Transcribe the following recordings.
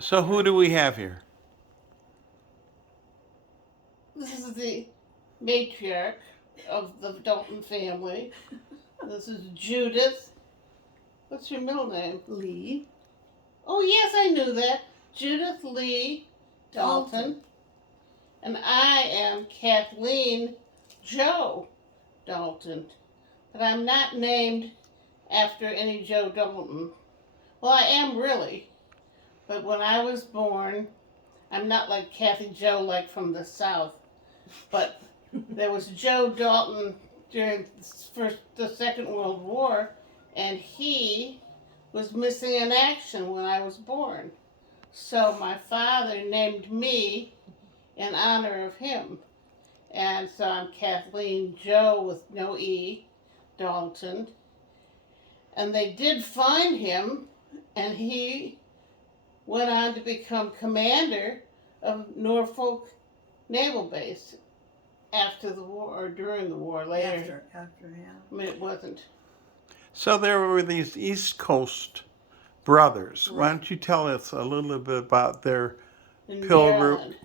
So who do we have here? This is the matriarch of the Dalton family. This is Judith. What's your middle name? Lee. Oh, yes, I knew that. Judith Lee Dalton. And I am Kathleen Joe Dalton. But I'm not named after any Joe Dalton. Well, I am really. But when I was born, I'm not like Kathy Joe, like from the South. But there was Joe Dalton during the Second World War, and he was missing in action when I was born. So my father named me in honor of him. And so I'm Kathleen Joe with no E, Dalton. And they did find him, and he went on to become commander of Norfolk Naval Base after the war, or during the war, later. After, yeah. I mean, it wasn't. So there were these East Coast brothers. Why Right. don't you tell us a little bit about their In pilgr- Maryland.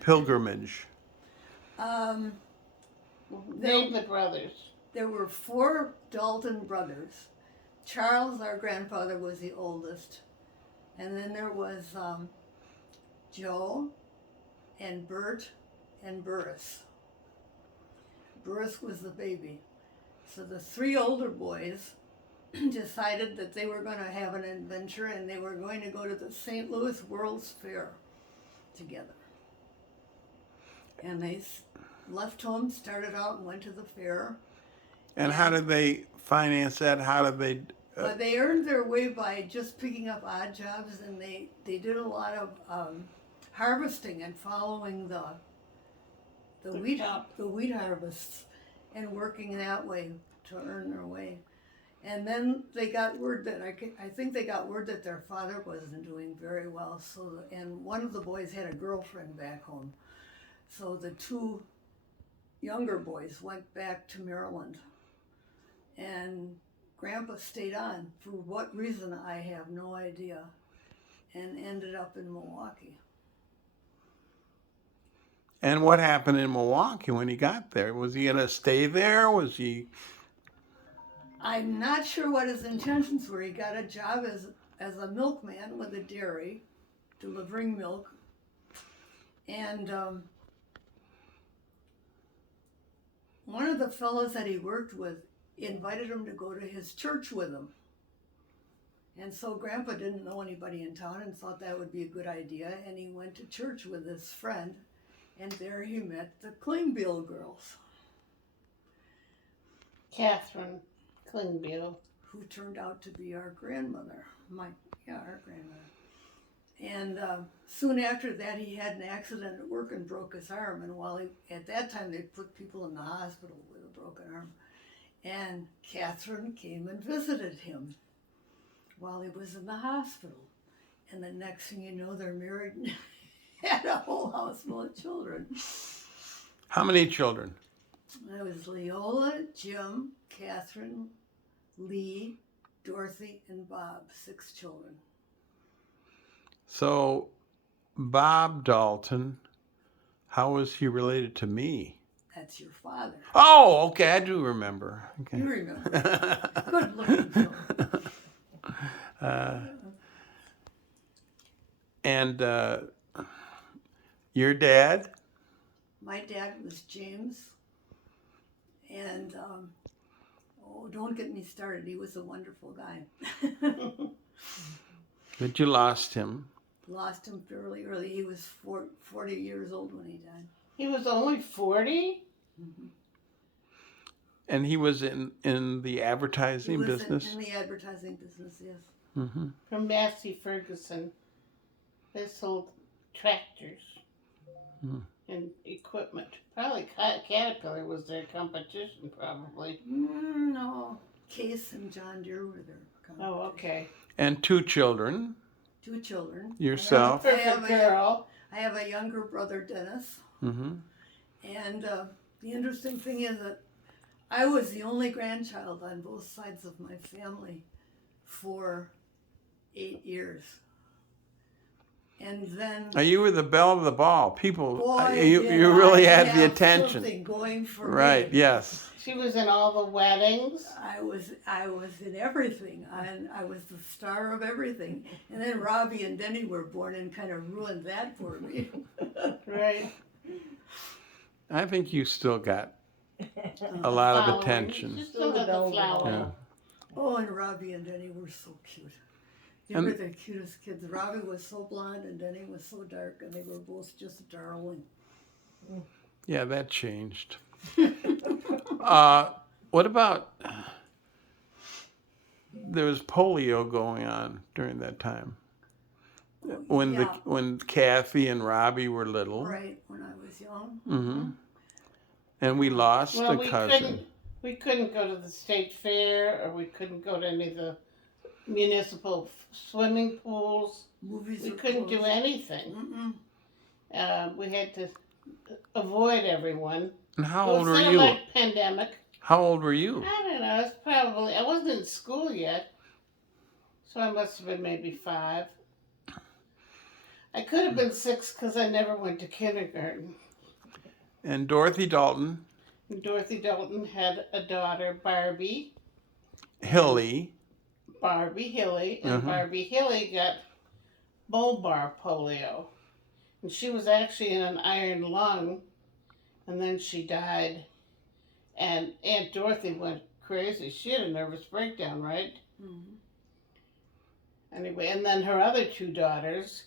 pilgrimage? Um, Name the brothers. there were 4 Dalton brothers. Charles, our grandfather, was the oldest. And then there was Joe and Bert and Burris. Burris was the baby. So the 3 older boys decided that they were going to have an adventure and they were going to go to the St. Louis World's Fair together. And they left home, started out and went to the fair. And how did they finance that? How did they? But they earned their way by just picking up odd jobs, and they did a lot of harvesting and following the wheat harvests and working that way to earn their way. And then they got word that I think they got word that their father wasn't doing very well. So and one of the boys had a girlfriend back home, so the 2 younger boys went back to Maryland, and Grandpa stayed on. For what reason, I have no idea, and ended up in Milwaukee. And what happened in Milwaukee when he got there? Was he gonna stay there? Was he? I'm not sure what his intentions were. He got a job as a milkman with a dairy, delivering milk, and one of the fellows that he worked with invited him to go to his church with him. And so Grandpa didn't know anybody in town and thought that would be a good idea, and he went to church with his friend, and there he met the Klingbeil girls, Catherine Klingbeil. who turned out to be our grandmother, our grandmother. And soon after that, he had an accident at work and broke his arm. And at that time, they put people in the hospital with a broken arm. And Catherine came and visited him while he was in the hospital. And the next thing you know, they're married and had a whole house full of children. How many children? It was Leola, Jim, Catherine, Lee, Dorothy, and Bob, 6 children. So, Bob Dalton, how was he related to me? That's your father. Oh, okay, I do remember. Okay. You remember. Good looking fellow. And your dad? My dad was James, and don't get me started. He was a wonderful guy. But you lost him. Lost him fairly early. He was 40 years old when he died. He was only 40? Mm-hmm. And he was in the advertising business? In the advertising business, yes. Mm-hmm. From Massey Ferguson. They sold tractors and equipment. Probably Caterpillar was their competition, probably. No. Case and John Deere were their competition. Oh, okay. And 2 children. 2 children. Yourself. Perfect girl. I have a younger brother, Dennis. Mm-hmm. And the interesting thing is that I was the only grandchild on both sides of my family for 8 years. And then, You were the belle of the ball. People, boy, you did you really I had the have attention. something going for Right? me. Yes. She was in all the weddings. I was in everything. I was the star of everything. And then Robbie and Denny were born and kind of ruined that for me. Right. I think you still got a lot of Following. attention. She still had the flower. Yeah. Oh, and Robbie and Denny were so cute. They And- were the cutest kids. Robbie was so blonde and Denny was so dark, and they were both just darling. Yeah, that changed. What about there was polio going on during that time when Yeah. when Kathy and Robbie were little, Right, when I was young. hmm and we lost Well, a we cousin. couldn't go to the state fair, or we couldn't go to any of the municipal swimming pools. Movies We were couldn't do closed. anything. We had to avoid everyone. And how It was old were sort of you? like pandemic. How old were you? I don't know. I wasn't in school yet, so I must have been maybe 5. I could have been 6 because I never went to kindergarten. And Dorothy Dalton, And Dorothy Dalton had a daughter, Barbie Hilly. Hilly, and Uh-huh. Barbie Hilly got bulbar polio. And she was actually in an iron lung, and then she died. And Aunt Dorothy went crazy. She had a nervous breakdown, right? Mhm. Anyway, and then her other 2 daughters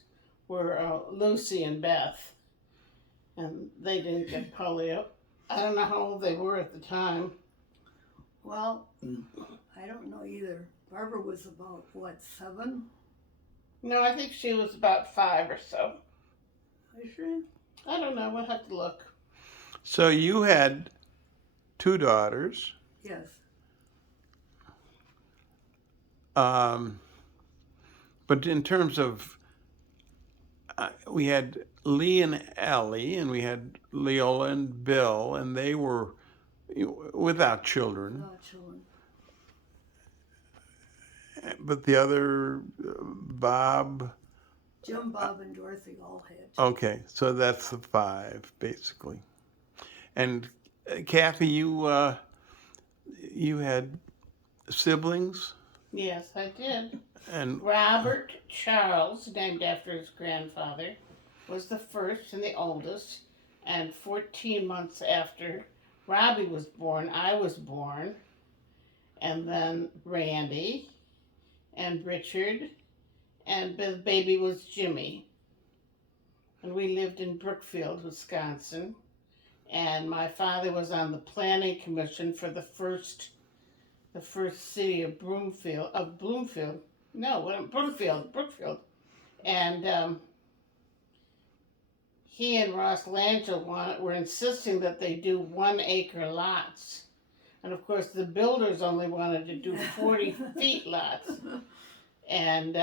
were Lucy and Beth, and they didn't get polio. I don't know how old they were at the time. Well, I don't know either. Barbara was about, what, 7? No, I think she was about 5 or so. Are you sure? I don't know. We'll have to look. So you had 2 daughters. Yes. But in terms of, we had Lee and Ellie, and we had Leola and Bill, and they were without children. No children. But the other, Bob, Jim, Bob, and Dorothy all had. okay, so that's the 5, basically. And Kathy, you had siblings? Yes, I did. And Robert Charles, named after his grandfather, was the first and the oldest. And 14 months after Robbie was born, I was born. And then Randy and Richard, and the baby was Jimmy. And we lived in Brookfield, Wisconsin. And my father was on the planning commission for the first city of Brookfield. And he and Ross Langell were insisting that they do 1-acre lots. And of course, the builders only wanted to do 40 feet lots. And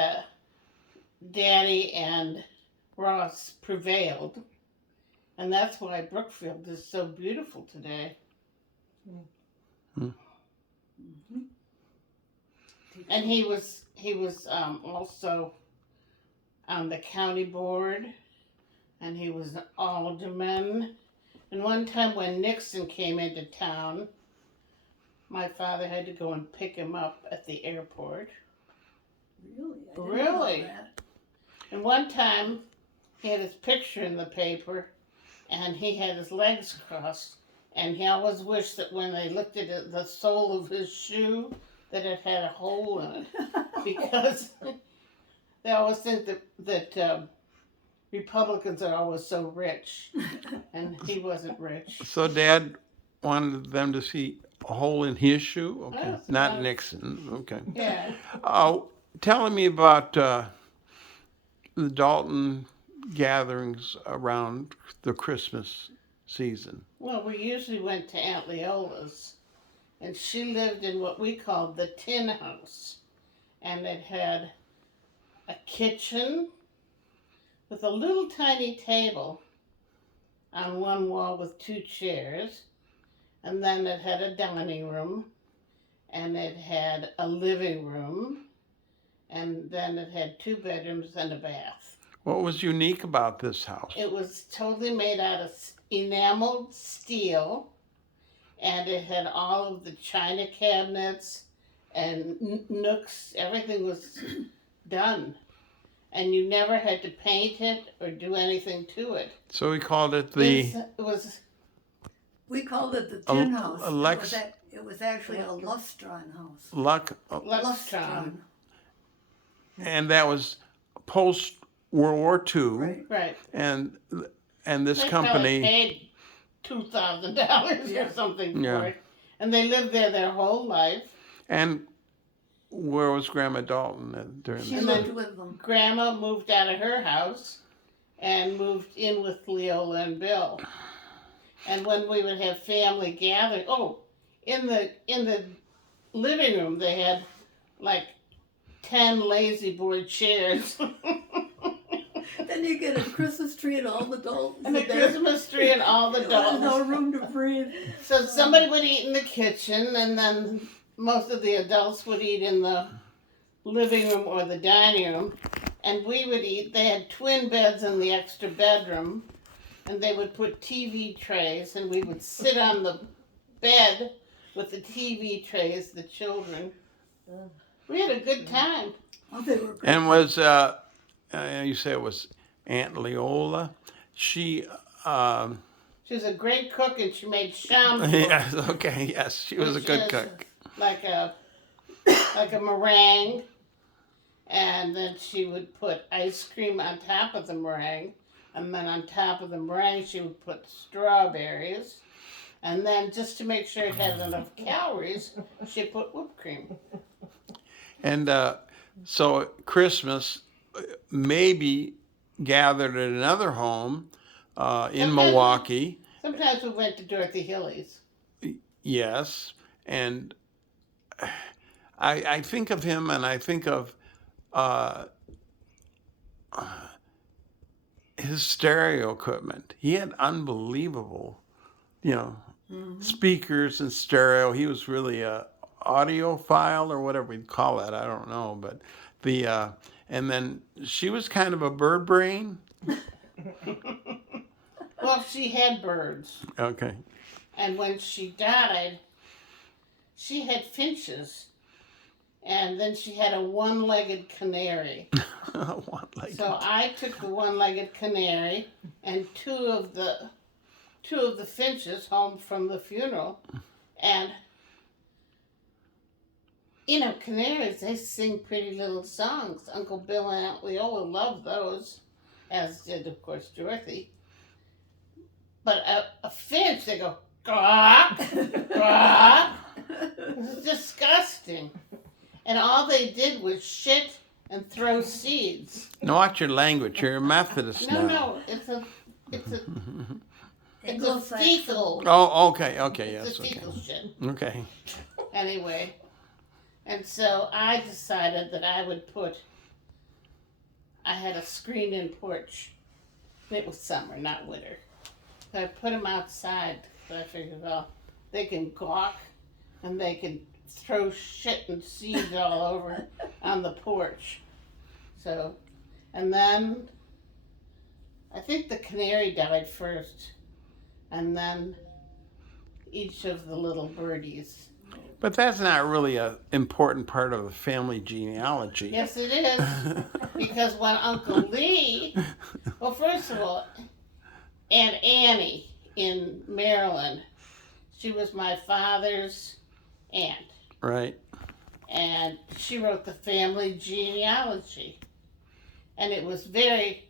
Daddy and Ross prevailed. And that's why Brookfield is so beautiful today. And he was also on the county board, and he was an alderman. And one time when Nixon came into town, my father had to go and pick him up at the airport. Really? I didn't Really? know that. And one time, he had his picture in the paper, and he had his legs crossed, and he always wished that when they looked at it, the sole of his shoe, that it had a hole in it, because they always think that Republicans are always so rich, and he wasn't rich. so Dad wanted them to see a hole in his shoe? Okay, Oh, not nice. Nixon. Okay. Yeah. Telling me about the Dalton gatherings around the Christmas season. Well, we usually went to Aunt Leola's, and she lived in what we called the tin house. And it had a kitchen with a little tiny table on one wall with 2 chairs. And then it had a dining room, and it had a living room, and then it had 2 bedrooms and a bath. What was unique about this house? It was totally made out of enameled steel, and it had all of the china cabinets and nooks. Everything was done, and you never had to paint it or do anything to it. So we called it the It was We called it the Tin House. Lex- It was actually a Lustron house. Luck, Lustron. and that was post World War II, Right. Right. and this They company. probably paid $2,000 Yeah. or something Yeah. for it, and they lived there their whole life. And where was Grandma Dalton during She this? lived with them. Grandma moved out of her house and moved in with Leola and Bill. And when we would have family gathering, in the living room they had like 10 lazy boy chairs Then you get a Christmas tree and all the Daltons. and a Christmas tree and all the There was no dogs. room to breathe. So somebody would eat in the kitchen, and then most of the adults would eat in the living room or the dining room, and we would eat. They had twin beds in the extra bedroom, and they would put TV trays, and we would sit on the bed with the TV trays, the children. We had a good time. Oh, they were great. And was you say it was Aunt Leola? She. She was a great cook, and she made sham Yes. Okay. Yes, she was a good cook. like a meringue, and then she would put ice cream on top of the meringue, and then on top of the meringue she would put strawberries, and then just to make sure it had enough calories, she put whipped cream. And so Christmas maybe gathered at another home in Milwaukee. Sometimes we went to Dorothy Hilly's. Yes, and I think of him, and I think of his stereo equipment. He had unbelievable, speakers and stereo. He was really a audiophile or whatever we'd call that. I don't know, but and then she was kind of a bird brain. Well, she had birds, Okay. and when she died, she had finches, and then she had a one-legged canary. So I took the one-legged canary and two of the finches home from the funeral, and canaries, they sing pretty little songs. Uncle Bill and Aunt Leola loved those, as did of course Dorothy. But a finch, they go gawk, gawk. It was disgusting, and all they did was shit and throw seeds. No, watch your language. You're a Methodist now. No, it's a Anglo-Saxon. fecal. Oh, okay, yes, It's a okay. fecal shit. Okay. Anyway, and so I decided that I had a screened-in porch. It was summer, not winter. So I put them outside. So I figured, well, they can gawk and they can throw shit and seeds all over on the porch. So, and then I think the canary died first, and then each of the little birdies. But that's not really an important part of the family genealogy. Yes, it is. Because when Uncle Lee, well, first of all, Aunt Annie in Maryland, she was my father's aunt. Right. And she wrote the family genealogy. And it was very,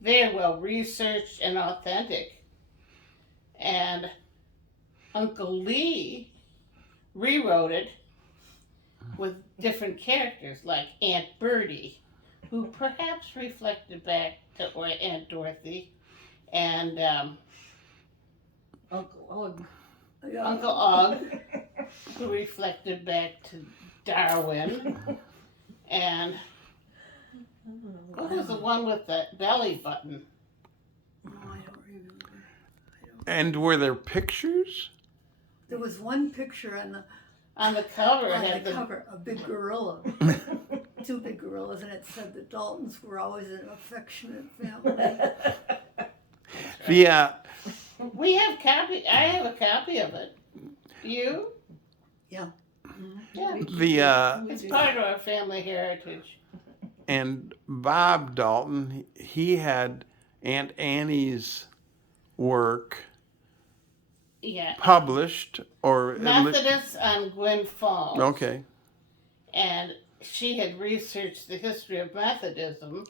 very well researched and authentic. And Uncle Lee rewrote it with different characters, like Aunt Bertie, who perhaps reflected back to Aunt Dorothy, and Uncle Ugg. Yeah. Uncle Ugg, who reflected back to Darwin, and what was the one with the belly button? No, I don't remember. And were there pictures? There was one picture on On the cover, it the had the cover, a big gorilla. two big gorillas, and it said the Daltons were always an affectionate family. The We have copy. I have a copy of it. You? Yeah. Yeah. the It's part of our family heritage. and Bob Dalton, he had Aunt Annie's work Yeah. published, or Methodist on Gwynn Falls. okay. And she had researched the history of Methodism,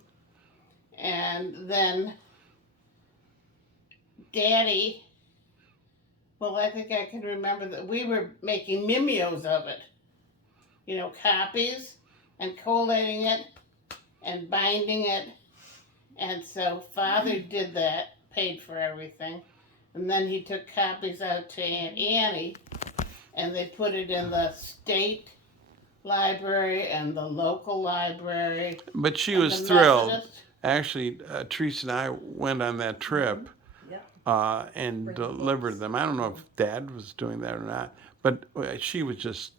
and then Daddy, well, I think I can remember that we were making mimeos of it, copies, and collating it and binding it. And so Father did that, paid for everything, and then he took copies out to Aunt Annie, and they put it in the state library and the local library. But she and was the thrilled. Methodist. Actually, Teresa and I went on that trip and Bring delivered books. them. I don't know if Dad was doing that or not, but she was just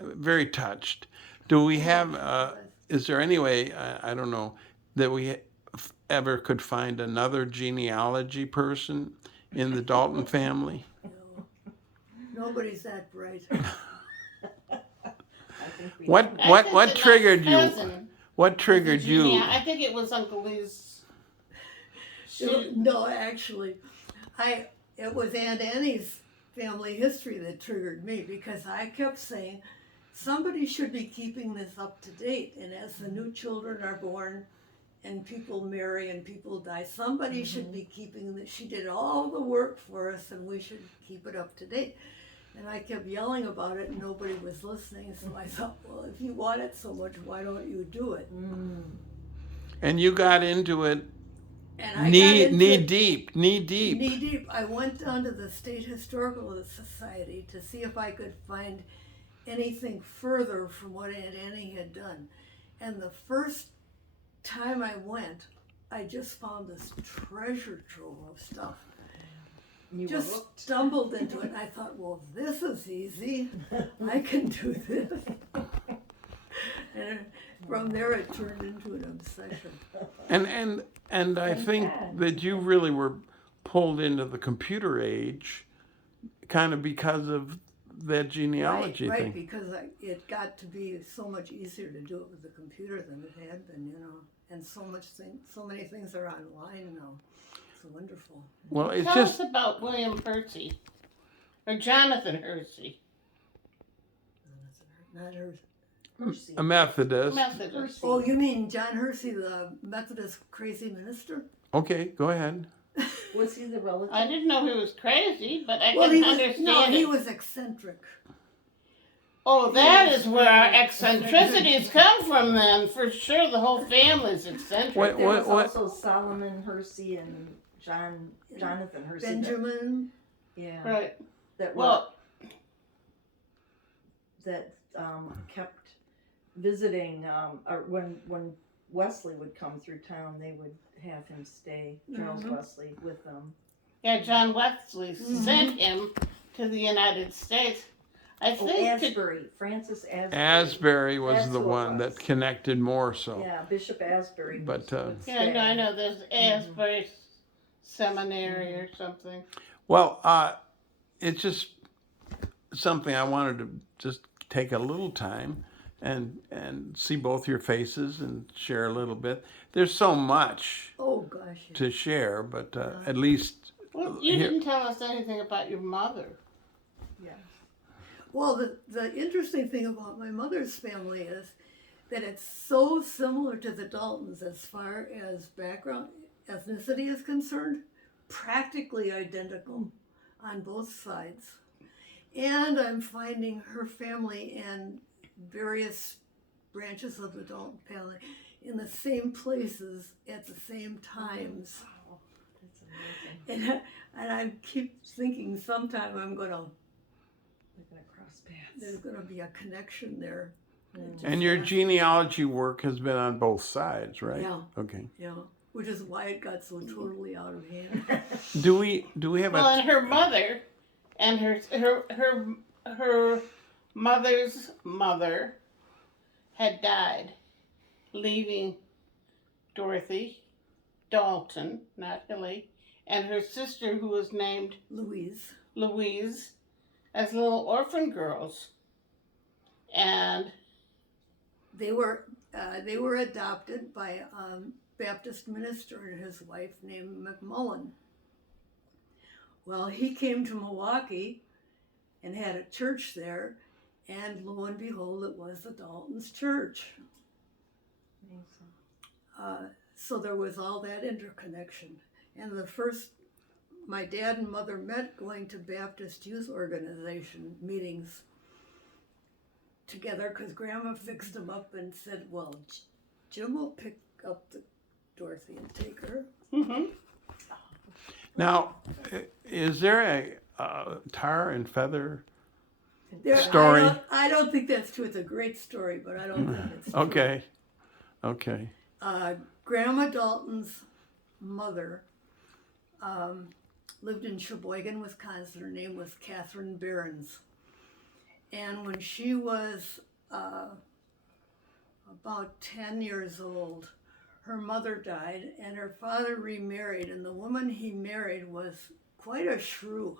very touched. Do we have? Is there any way? I don't know that we ever could find another genealogy person in the Dalton family. No. Nobody's that bright. I think we What do. what triggered you? What triggered you? I think it was Uncle Lee's. No, actually, it was Aunt Annie's family history that triggered me, because I kept saying somebody should be keeping this up to date. And as the new children are born and people marry and people die, somebody should be keeping this. She did all the work for us, and we should keep it up to date. And I kept yelling about it, and nobody was listening. So I thought, well, if you want it so much, why don't you do it? And you got into it And I got knee into knee it deep. knee deep. I went down to the State Historical Society to see if I could find anything further from what Aunt Annie had done. And the first time I went, I just found this treasure trove of stuff. You were Just hooked. stumbled into it, and I thought, well, this is easy. I can do this. And from there, it turned into an obsession. And I think that you really were pulled into the computer age, kind of because of that genealogy right, thing. because it got to be so much easier to do it with the computer than it had been, and so many things are online now. It's wonderful. Well, it's Tell just us about William Hersey, or Jonathan Hersey. Not her. Hersey. a Methodist. Methodist. Oh, you mean John Hersey, the Methodist crazy minister? Okay, go ahead. Was he the relative? I didn't know he was crazy, but I Well, can understand he it. was eccentric. Oh, that is where our eccentricities come from then. For sure, the whole family's eccentric. What- There was what- also Solomon Hersey and Jonathan Hersey. Benjamin. Yeah. Right. That were, Well, that kept visiting. Or when Wesley would come through town, they would have him stay, Charles Wesley, with them. yeah, John Wesley sent him to the United States. I Oh, think to Asbury, Francis Asbury. Asbury was That's the who it one was. that connected more so. Yeah, Bishop Asbury. But, would yeah, no, stay. I know there's Asbury Seminary or something. Well, it's just something I wanted to just take a little time and see both your faces and share a little bit. There's so much Oh gosh. to share, but at least Well, you here- didn't tell us anything about your mother. Yeah. Well, the interesting thing about my mother's family is that it's so similar to the Daltons as far as background, ethnicity is concerned, practically identical on both sides. And I'm finding her family and various branches of the Dalton family in the same places at the same times. Wow, that's amazing. And I keep thinking sometime I'm gonna, They're gonna cross paths. there's gonna be a connection there. and your genealogy work has been on both sides, right? Yeah. Okay. Yeah, which is why it got so totally out of hand. Do we have Well, a and her mother, and her mother's mother had died, leaving Dorothy Dalton, not Hilly, and her sister, who was named Louise, as little orphan girls. And They were adopted by a Baptist minister and his wife named McMullen. Well, he came to Milwaukee and had a church there, and lo and behold, it was the Daltons' church. So there was all that interconnection. And my dad and mother met going to Baptist Youth Organization meetings together because Grandma fixed them up and said, well, Jim will pick up Dorothy and take her. mm-hmm. Now, is there a tar and feather There- story? I don't think that's true. It's a great story, but I don't think it's true. Okay. Grandma Dalton's mother lived in Sheboygan, Wisconsin. Her name was Catherine Behrens. And when she was about 10 years old, her mother died and her father remarried. And the woman he married was quite a shrew.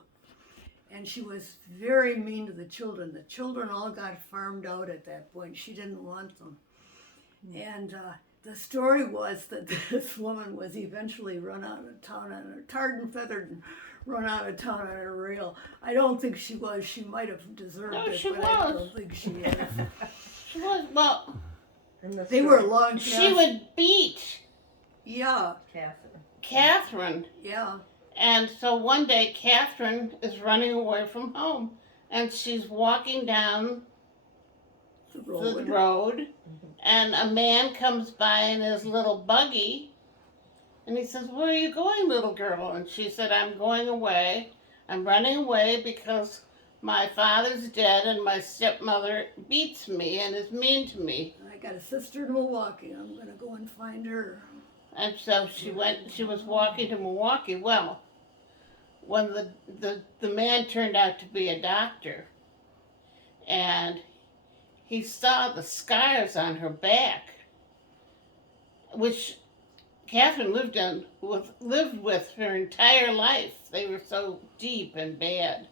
And she was very mean to the children. The children all got farmed out at that point. She didn't want them. And the story was that this woman was eventually run out of town on her, tarred and feathered and run out of town on a rail. I don't think she was. She might have deserved No, it, she but I was. don't think she is. She was, well, They were long she past. would beat Yeah, Catherine. yeah. And so one day, Catherine is running away from home, and she's walking down The the road. road, and a man comes by in his little buggy, and he says, "Where are you going, little girl?" And she said, "I'm going away. I'm running away because my father's dead, and my stepmother beats me and is mean to me." I got a sister in Milwaukee. I'm gonna go and find her. And so she went. She was walking to Milwaukee. Well, when the man turned out to be a doctor, and he saw the scars on her back, which Catherine lived with her entire life. They were so deep and bad,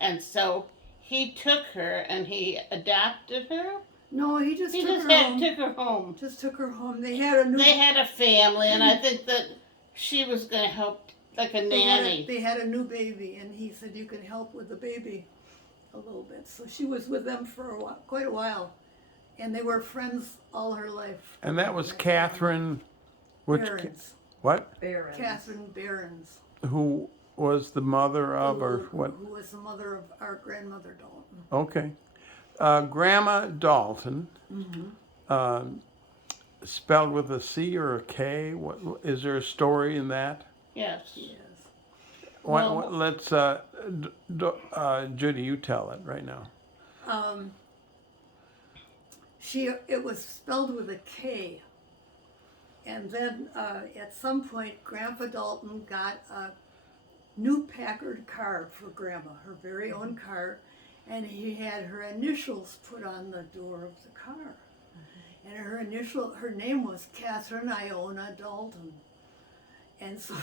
and so he took her and he adopted her. No, he just He took just her home. took her home. Just took her home. They had a new. They had a family, and I think that she was going to help, like a nanny. They had a new baby, and he said you can help with the baby a little bit. So she was with them for quite a while, and they were friends all her life. And that was Catherine, Behrens. what? Catherine Behrens. Who was the mother of, or what? Who was the mother of our grandmother Dalton. Okay. Grandma Dalton, spelled with a C or a K? What, is there a story in that? Yes. Yes. Well- Let's, Judy, you tell it right now. It was spelled with a K. And then at some point, Grandpa Dalton got a new Packard car for Grandma, her very own car, and he had her initials put on the door of the car. And her name was Catherine Iona Dalton. And so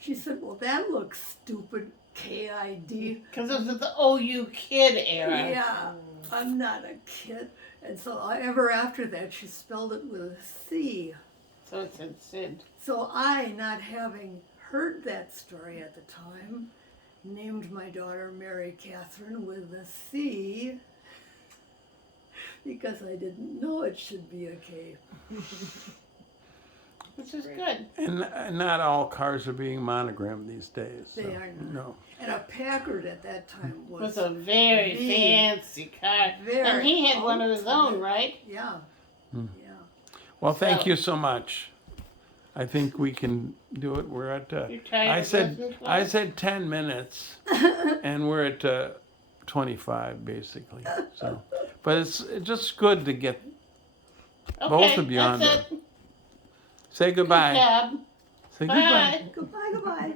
she said, well, that looks stupid, K-I-D. Because it was the OU kid era. Yeah, I'm not a kid. And so ever after that, she spelled it with a C. So it said Sid. So I, not having heard that story at the time, named my daughter Mary Catherine with a C because I didn't know it should be a K. Which is good. And not all cars are being monogrammed these days. They so, are not. No. And a Packard at that time It was was, a very big, fancy car. very And he had one of his own, ultimate. right? yeah, Hmm. yeah. Well, thank So- you so much. I think we can do it. We're at, You're tired I of said, listening to I us? said 10 minutes and we're at 25 basically. So, but it's just good to get, both of you on that's there. it. say Good goodbye. job. Say goodbye. Bye. Goodbye, goodbye.